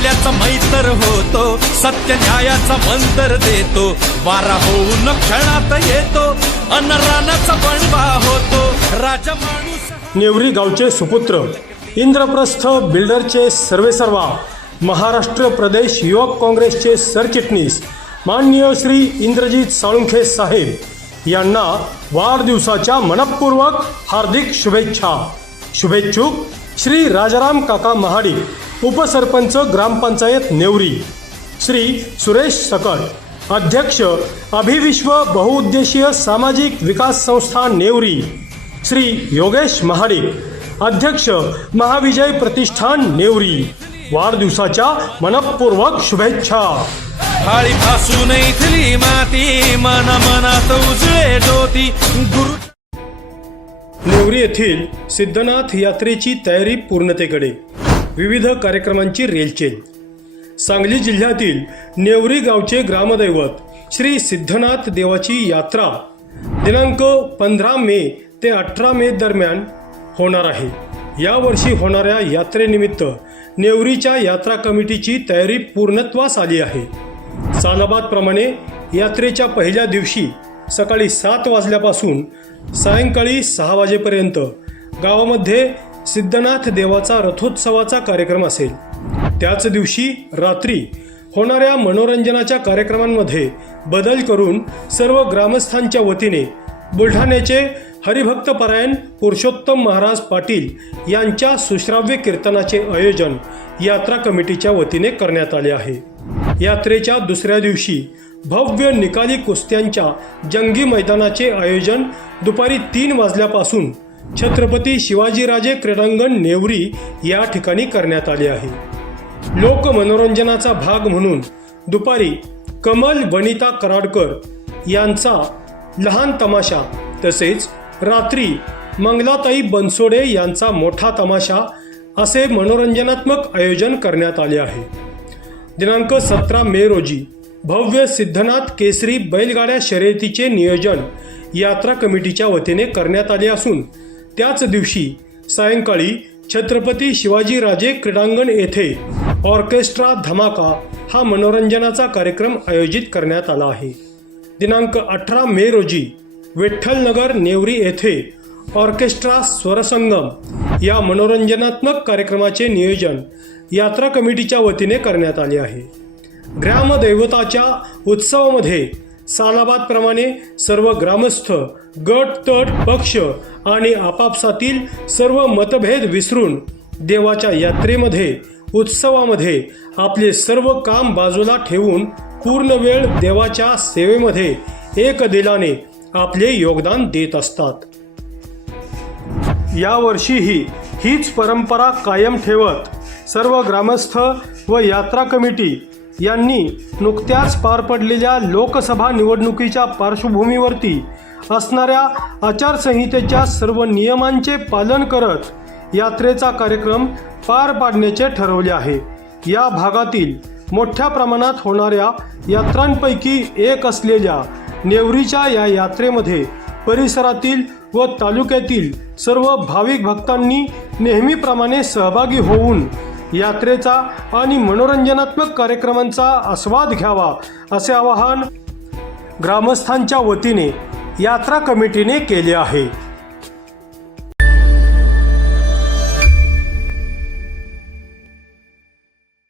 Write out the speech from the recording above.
आपल्याचा मैत्र होतो सत्य न्यायाचा मंत्र देतो वारा होऊन क्षणात येतो अन रानाचा होतो राजा माणूस नेवरी गावचे सुपुत्र इंद्रप्रस्थ बिल्डरचे सर्वेसर्वा महाराष्ट्र प्रदेश युवक काँग्रेसचे सरचिटणीस माननीय श्री इंद्रजित साळुंखे साहेब यांना वाढदिवसाच्या मनपूर्वक हार्दिक शुभेच्छा. शुभेच्छुक श्री राजाराम काका महाडिक उपसरपंच ग्रामपंचायत नेवरी श्री सुरेश सकट अध्यक्ष अभिविश्व बहुउद्देशीय सामाजिक विकास संस्था नेवरी श्री योगेश महाडिक अध्यक्ष महाविजय प्रतिष्ठान नेवरी. वाढदिवसाच्या मनपूर्वक शुभेच्छा. थाळी भासून इथली माती मन मनात उजळे ज्योती गुरु नेवरी येथील सिद्धनाथ यात्रेची तयारी पूर्णतेकडे. विविध कार्यक्रमांची रेलचेल सांगली जिल्ह्यातील नेवरी गावचे ग्रामदैवत श्री सिद्धनाथ देवाची यात्रा दिनांक पंधरा मे ते अठरा मे दरम्यान होणार आहे. यावर्षी होणाऱ्या यात्रेनिमित्त नेवरीच्या यात्रा कमिटीची तयारी पूर्णत्वास आली आहे. सालाबादप्रमाणे यात्रेच्या पहिल्या दिवशी सकाळी सात वाजल्यापासून सायंकाळी सहा वाजेपर्यंत गावामध्ये सिद्धनाथ देवाचा रथोत्सवाचा कार्यक्रम असेल. त्याच दिवशी रात्री होणाऱ्या मनोरंजनाच्या कार्यक्रमांमध्ये बदल करून सर्व ग्रामस्थांच्या वतीने बुलढाण्याचे हरिभक्तपरायण पुरुषोत्तम महाराज पाटील यांच्या सुश्राव्य कीर्तनाचे आयोजन यात्रा कमिटीच्या वतीने करण्यात आले आहे. यात्रेच्या दुसऱ्या दिवशी भव्य निकाली कुस्त्यांच्या जंगी मैदानाचे आयोजन दुपारी तीन वाजल्यापासून छत्रपती शिवाजीराजे क्रीडांगण नेवरी या ठिकाणी करण्यात आले आहे. लोक मनोरंजनाचा भाग म्हणून दुपारी कमल वनिता कराडकर यांचा लहान तमाशा तसेच रात्री मंगलाताई बनसोडे यांचा मोठा तमाशा असे मनोरंजनात्मक आयोजन करण्यात आले आहे. दिनांक सतरा मे रोजी भव्य सिद्धनाथ केसरी बैलगाड्या शर्यतीचे नियोजन यात्रा कमिटीच्या वतीने करण्यात आले असून त्याच दिवशी सायंकाळी छत्रपती शिवाजीराजे क्रीडांगण येथे ऑर्केस्ट्रा धमाका हा मनोरंजनाचा कार्यक्रम आयोजित करण्यात आला आहे. दिनांक अठरा मे रोजी विठ्ठलनगर नेवरी येथे ऑर्केस्ट्रा स्वरसंगम या मनोरंजनात्मक कार्यक्रमाचे नियोजन यात्रा कमिटीच्या वतीने करण्यात आले आहे. ग्रामदैवताच्या उत्सवामध्ये सालाबादप्रमाणे सर्व ग्रामस्थ गट तट पक्ष आणि आपापसातील सर्व मतभेद विसरून देवाच्या यात्रेमध्ये उत्सवामध्ये आपले सर्व काम बाजूला ठेवून पूर्ण वेळ देवाच्या सेवेमध्ये एक दिलाने आपले योगदान देत असतात. यावर्षीही हीच परंपरा कायम ठेवत सर्व ग्रामस्थ व यात्रा कमिटी यांनी नुकत्याच पार पडलेल्या लोकसभा निवडणुकीच्या पार्श्वभूमीवरती असणाऱ्या आचारसंहितेच्या सर्व नियमांचे पालन करत यात्रेचा कार्यक्रम पार पाडण्याचे ठरवले आहे. या भागातील मोठ्या प्रमाणात होणाऱ्या यात्रांपैकी एक असलेल्या नेवरीच्या या यात्रेमध्ये परिसरातील व तालुक्यातील सर्व भाविक भक्तांनी नेहमीप्रमाणे सहभागी होऊन यात्रेचा आणि मनोरंजनात्मक कार्यक्रमांचा आस्वाद घ्यावा असे आवाहन ग्रामस्थांच्या वतीने यात्रा कमिटीने केले आहे.